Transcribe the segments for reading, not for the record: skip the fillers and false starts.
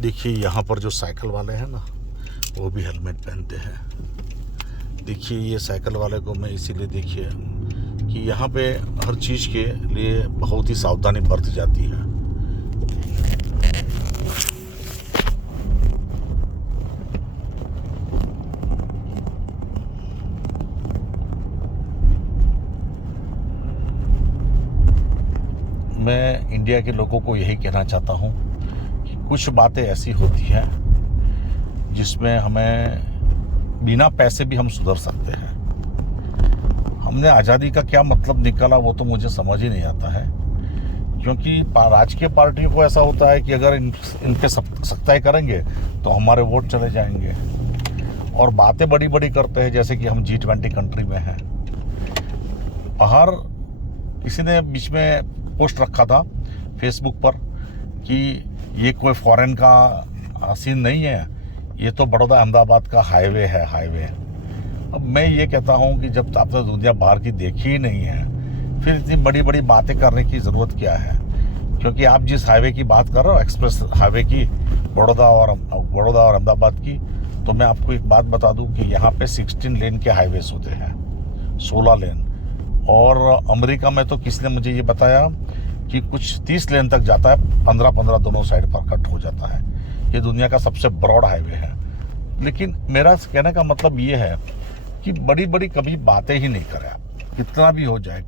देखिए यहाँ पर जो साइकिल वाले हैं ना, वो भी हेलमेट पहनते हैं। देखिए ये साइकिल वाले को मैं इसीलिए, देखिए कि यहाँ पे हर चीज़ के लिए बहुत ही सावधानी बरती जाती है। मैं इंडिया के लोगों को यही कहना चाहता हूँ कि कुछ बातें ऐसी होती हैं जिसमें हमें बिना पैसे भी हम सुधर सकते हैं। हमने आज़ादी का क्या मतलब निकाला वो तो मुझे समझ ही नहीं आता है, क्योंकि राजकीय पार्टियों को ऐसा होता है कि अगर इन पे सख्ताई करेंगे तो हमारे वोट चले जाएंगे, और बातें बड़ी बड़ी करते हैं जैसे कि हम G20 कंट्री में हैं। बाहर किसी ने बीच में पोस्ट रखा था फेसबुक पर कि ये कोई फॉरेन का सीन नहीं है, ये तो बड़ौदा अहमदाबाद का हाईवे है, हाईवे। अब मैं ये कहता हूँ कि जब आपने दुनिया बाहर की देखी ही नहीं है, फिर इतनी बड़ी बड़ी बातें करने की ज़रूरत क्या है? क्योंकि आप जिस हाईवे की बात कर रहे हो, एक्सप्रेस हाईवे की, बड़ौदा और अहमदाबाद की, तो मैं आपको एक बात बता दूं कि यहाँ पे 16 लेन के हाईवेज होते हैं, 16 लेन। और अमेरिका में तो किसी ने मुझे ये बताया कि कुछ 30 लेन तक जाता है, 15-15 दोनों साइड पर कट हो जाता है। ये दुनिया का सबसे ब्रॉड हाईवे है। लेकिन मेरा कहने का मतलब ये है कि बड़ी बड़ी कभी बातें ही नहीं करें आप, कितना भी हो जाए,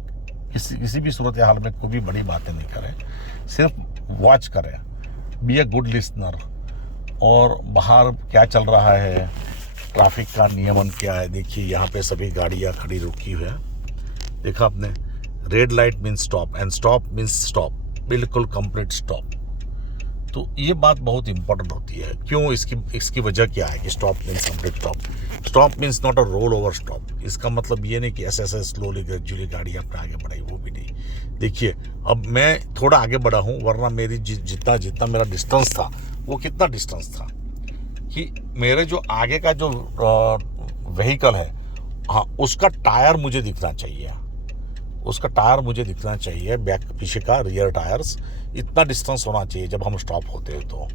किसी भी सूरत हाल में कोई भी बड़ी बातें नहीं करें, सिर्फ वॉच करें, बी ए गुड लिसनर। और बाहर क्या चल रहा है, ट्रैफिक का नियमन क्या है। देखिए यहाँ पे सभी गाड़ियाँ खड़ी रुकी हुई है, देखा आपने, red light means stop and stop means stop, बिल्कुल कंप्लीट स्टॉप। तो ये बात बहुत इंपॉर्टेंट होती है। क्यों? इसकी वजह क्या है कि stop means complete stop. Stop means not a roll over stop. इसका मतलब ये नहीं कि ऐसे ऐसे स्लोली ग्रेजुअली गाड़ी अपने आगे बढ़ाई, वो भी नहीं। देखिए अब मैं थोड़ा आगे बढ़ा हूँ, वरना मेरी जितना मेरा डिस्टेंस था, वो कितना डिस्टेंस था कि मेरे जो आगे का जो व्हीकल है, हाँ, उसका टायर मुझे दिखना चाहिए, उसका टायर मुझे दिखना चाहिए, बैक पीछे का रियर टायर्स, इतना डिस्टेंस होना चाहिए जब हम स्टॉप होते हैं। तो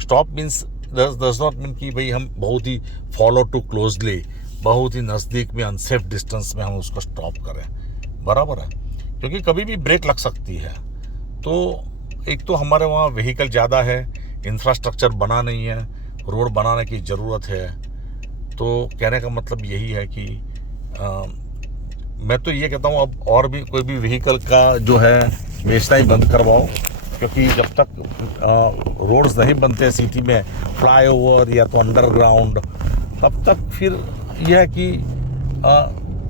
stop means does not mean कि भाई हम बहुत ही फॉलो टू क्लोजली, बहुत ही नज़दीक में अनसेफ डिस्टेंस में हम उसको स्टॉप करें, बराबर है, क्योंकि कभी भी ब्रेक लग सकती है। तो एक तो हमारे वहाँ व्हीकल ज़्यादा है, इंफ्रास्ट्रक्चर बना नहीं है, रोड बनाने की ज़रूरत है। तो कहने का मतलब यही है कि मैं तो ये कहता हूँ अब और भी कोई भी व्हीकल का जो है बेचना ही बंद करवाओ, क्योंकि जब तक रोड्स नहीं बनते सिटी में, फ्लाईओवर या तो अंडरग्राउंड, तब तक फिर यह है कि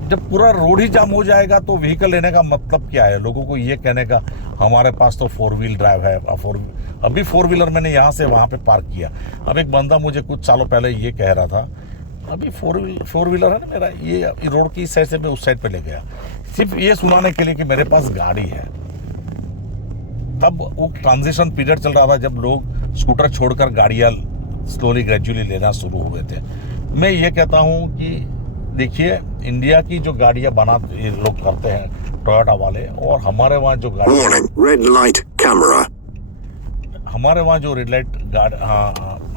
जब पूरा रोड ही जाम हो जाएगा तो व्हीकल लेने का मतलब क्या है? लोगों को ये कहने का हमारे पास तो 4 व्हील ड्राइव है, अभी 4 व्हीलर मैंने यहाँ से वहाँ पे पार्क किया। अब एक बंदा मुझे कुछ सालों पहले ये कह रहा था, अभी 4 व्हीलर है ना मेरा, ये रोड की इस साइड से मैं उस साइड पे ले गया, सिर्फ ये सुनाने के लिए कि मेरे पास गाड़ी है। तब वो ट्रांजिशन पीरियड चल रहा था जब लोग स्कूटर छोड़कर गाड़ियाँ स्लोली ग्रेजुअली लेना शुरू हुए थे। मैं ये कहता हूँ कि देखिए इंडिया की जो गाड़ियाँ ये लोग करते हैं टोयोटा वाले, और हमारे वहाँ जो रेड लाइट कैमरा, हमारे वहाँ जो रेड लाइट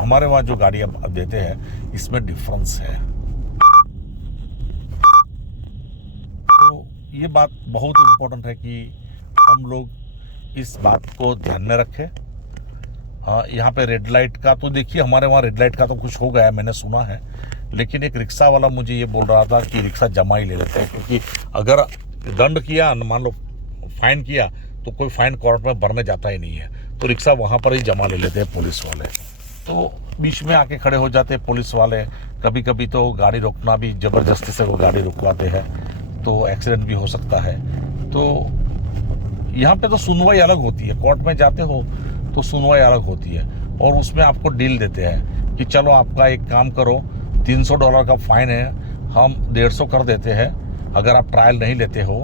हमारे वहाँ जो गाड़ियाँ देते हैं, इसमें डिफरेंस है। तो ये बात बहुत इम्पोर्टेंट है कि हम लोग इस बात को ध्यान में रखें। यहाँ पे रेड लाइट का तो देखिए, हमारे वहाँ रेड लाइट का तो कुछ हो गया है, मैंने सुना है, लेकिन एक रिक्शा वाला मुझे ये बोल रहा था कि रिक्शा जमा ही ले लेते हैं, क्योंकि अगर दंड किया, मान लो फाइन किया, तो कोई फाइन कोर्ट में भरने जाता ही नहीं है, तो रिक्शा वहाँ पर ही जमा ले लेते हैं पुलिस वाले। तो बीच में आके खड़े हो जाते हैं पुलिस वाले, कभी कभी तो गाड़ी रोकना भी ज़बरदस्ती से वो गाड़ी रुकवाते हैं, तो एक्सीडेंट भी हो सकता है। तो यहाँ पे तो सुनवाई अलग होती है, कोर्ट में जाते हो तो सुनवाई अलग होती है, और उसमें आपको डील देते हैं कि चलो आपका एक काम करो, $300 का फाइन है, हम 150 कर देते हैं अगर आप ट्रायल नहीं लेते हो,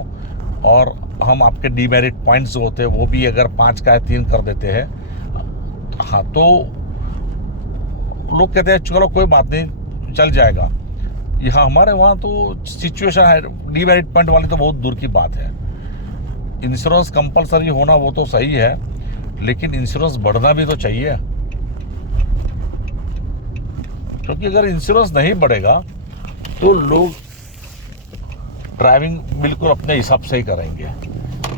और हम आपके डीमेरिट पॉइंट्स जो होते हैं वो भी अगर 5 का है 3 कर देते हैं। हाँ, तो लोग कहते हैं चलो कोई बात नहीं, चल जाएगा। यहाँ हमारे वहाँ तो सिचुएशन है, डीमेरिट पॉइंट वाली तो बहुत दूर की बात है। इंश्योरेंस कंपलसरी होना वो तो सही है, लेकिन इंश्योरेंस बढ़ना भी तो चाहिए। क्योंकि अगर इंश्योरेंस नहीं बढ़ेगा तो लोग ड्राइविंग बिल्कुल अपने हिसाब से ही करेंगे।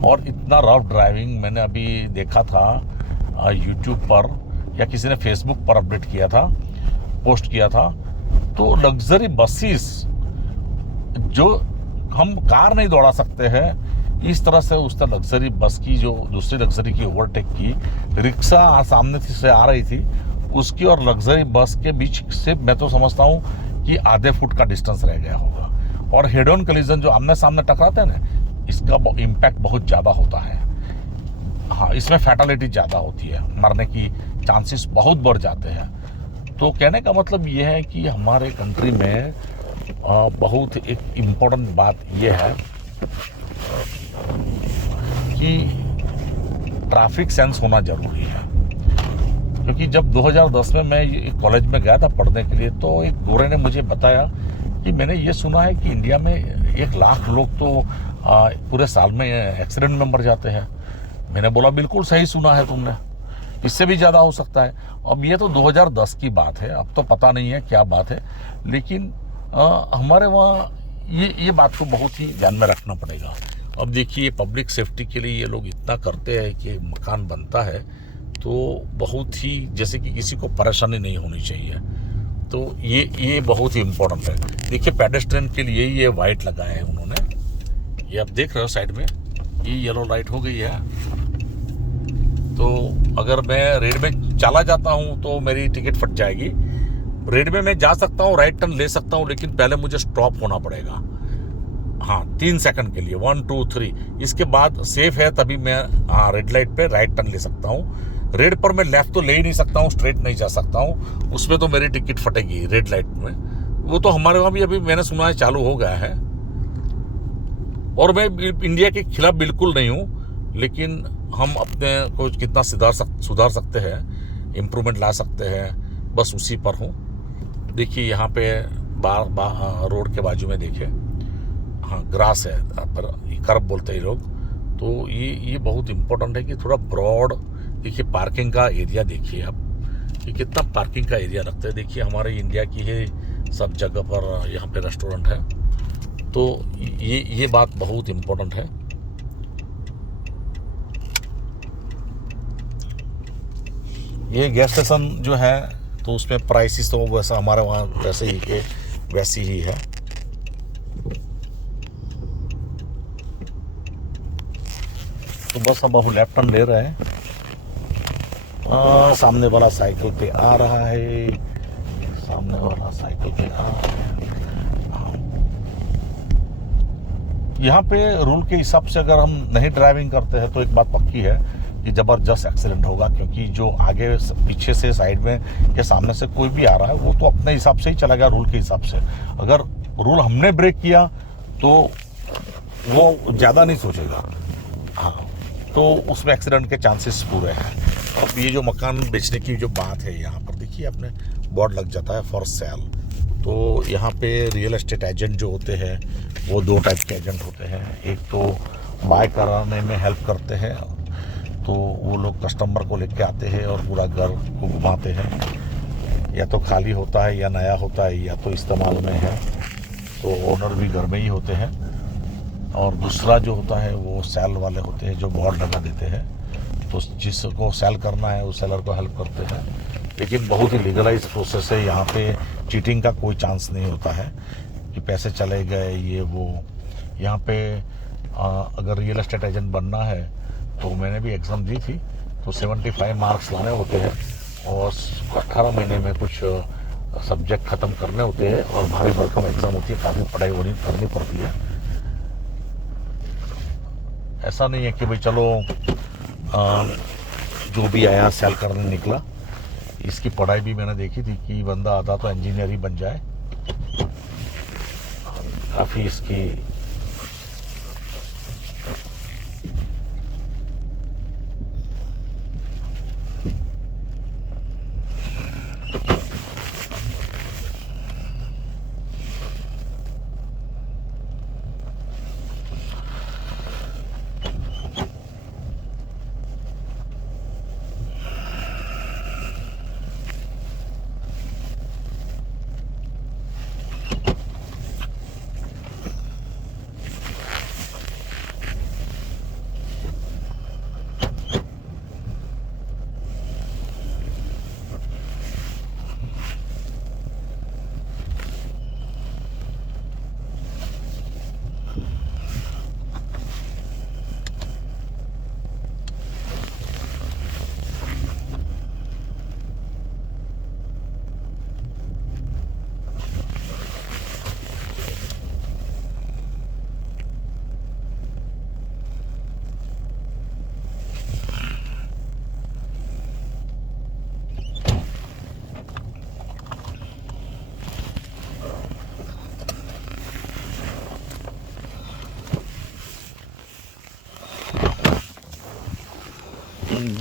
और इतना रफ ड्राइविंग मैंने अभी देखा था यूट्यूब पर, या किसी ने फेसबुक पर अपडेट किया था, पोस्ट किया था, तो लग्जरी बसेस जो हम कार नहीं दौड़ा सकते हैं, इस तरह से उस तरह लग्जरी बस की, जो दूसरी लग्जरी की ओवरटेक की, रिक्शा सामने से आ रही थी, उसकी और लग्जरी बस के बीच से मैं तो समझता हूँ कि आधे फुट का डिस्टेंस रह गया होगा। और हेड ऑन कोलिजन जो आमने सामने टकराते हैं ना, इसका इम्पैक्ट बहुत ज़्यादा होता है। हाँ, इसमें फैटालिटी ज़्यादा होती है, मरने की चांसेस बहुत बढ़ जाते हैं। तो कहने का मतलब ये है कि हमारे कंट्री में बहुत एक इम्पोर्टेंट बात ये है कि ट्रैफिक सेंस होना ज़रूरी है। क्योंकि जब 2010 में मैं एक कॉलेज में गया था पढ़ने के लिए, तो एक गोरे ने मुझे बताया कि मैंने ये सुना है कि इंडिया में 1 लाख लोग तो पूरे साल में एक्सीडेंट में मर जाते हैं। मैंने बोला बिल्कुल सही सुना है तुमने, इससे भी ज़्यादा हो सकता है। अब ये तो 2010 की बात है, अब तो पता नहीं है क्या बात है, लेकिन हमारे वहाँ ये बात को बहुत ही ध्यान में रखना पड़ेगा। अब देखिए, पब्लिक सेफ्टी के लिए ये लोग इतना करते हैं कि मकान बनता है तो बहुत ही, जैसे कि किसी को परेशानी नहीं होनी चाहिए, तो ये बहुत ही इम्पोर्टेंट है। देखिए, पेडेस्ट्रियन के लिए ये वाइट लगाए हैं उन्होंने, ये आप देख रहे हो साइड में, ये येलो लाइट हो गई है। तो अगर मैं रेड में चला जाता हूँ तो मेरी टिकट फट जाएगी। रेड में मैं जा सकता हूँ, राइट टर्न ले सकता हूँ, लेकिन पहले मुझे स्टॉप होना पड़ेगा। हाँ, 3 सेकंड के लिए, 1 2 3। इसके बाद सेफ है, तभी मैं रेड लाइट पे राइट टर्न ले सकता हूँ। रेड पर मैं लेफ्ट तो ले ही नहीं सकता हूँ, स्ट्रेट नहीं जा सकता हूँ, उसमें तो मेरी टिकट फटेगी रेड लाइट में। वो तो हमारे वहाँ भी अभी मैंने सुना है चालू हो गया है। और मैं इंडिया के खिलाफ बिल्कुल नहीं हूँ, लेकिन हम अपने को कितना सुधार सकते हैं, इम्प्रूवमेंट ला सकते हैं, बस उसी पर हूँ। देखिए, यहाँ पे रोड के बाजू में देखिए, हाँ, ग्रास है, पर कर्ब बोलते हैं लोग। तो ये बहुत इम्पोर्टेंट है कि थोड़ा ब्रॉड, देखिए पार्किंग का एरिया देखिए आप, कि कितना पार्किंग का एरिया रखते हैं। देखिए, हमारे इंडिया की है सब जगह पर यहाँ पे रेस्टोरेंट है, तो ये बात बहुत इम्पोर्टेंट है। ये गैस स्टेशन जो है, तो उसमें प्राइसेस तो वैसा हमारे वहाँ वैसे ही के वैसी ही है। तो बस हम अब लेफ्ट टर्न ले रहे हैं। सामने वाला साइकिल पे आ रहा है, सामने वाला साइकिल पे आ रहा है। यहाँ पे रूल के हिसाब से अगर हम नहीं ड्राइविंग करते हैं तो एक बात पक्की है कि ज़बरदस्त एक्सीडेंट होगा, क्योंकि जो आगे पीछे से, साइड में या सामने से कोई भी आ रहा है, वो तो अपने हिसाब से ही चलेगा, रूल के हिसाब से। अगर रूल हमने ब्रेक किया तो वो ज़्यादा नहीं सोचेगा, हाँ, तो उसमें एक्सीडेंट के चांसेस पूरे हैं। अब ये जो मकान बेचने की जो बात है, यहाँ पर देखिए आपने बोर्ड लग जाता है फॉर सेल। तो यहाँ पे रियल एस्टेट एजेंट जो होते हैं, वो 2 टाइप के एजेंट होते हैं। एक तो बाय कराने में हेल्प करते हैं, तो वो लोग कस्टमर को लेके आते हैं और पूरा घर को घुमाते हैं, या तो खाली होता है या नया होता है या तो इस्तेमाल में है, तो ओनर भी घर में ही होते हैं। और दूसरा जो होता है वो सेल वाले होते हैं, जो बोर्ड लगा देते हैं, तो जिसको सेल करना है उस सेलर को हेल्प करते हैं। लेकिन बहुत ही लीगलाइज प्रोसेस है, यहाँ पे चीटिंग का कोई चांस नहीं होता है कि पैसे चले गए ये वो। यहाँ पे अगर रियल एस्टेट एजेंट बनना है, तो मैंने भी एग्ज़ाम दी थी, तो 75 मार्क्स लाने होते हैं और 18 महीने में कुछ सब्जेक्ट ख़त्म करने होते हैं, और भारी भरकम एग्ज़ाम होती है, काफ़ी पढ़ाई करनी पड़ती है। ऐसा नहीं है कि भाई चलो जो भी आया सेल करने निकला। इसकी पढ़ाई भी मैंने देखी थी कि बंदा आता तो इंजीनियर ही बन जाए, काफ़ी इसकी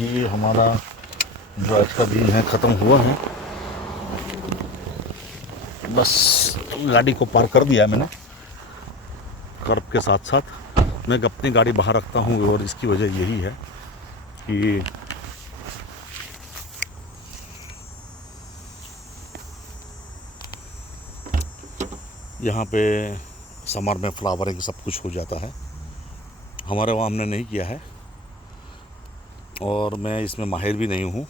ये हमारा जो आज का दिन है ख़त्म हुआ है। बस गाड़ी को पार्क कर दिया मैंने कर्ब के साथ साथ। मैं अपनी गाड़ी बाहर रखता हूँ और इसकी वजह यही है कि यहाँ पे समर में फ्लावरिंग सब कुछ हो जाता है, हमारे वहाँ हमने नहीं किया है और मैं इसमें माहिर भी नहीं हूँ,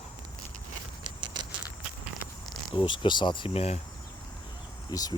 तो उसके साथ ही मैं इस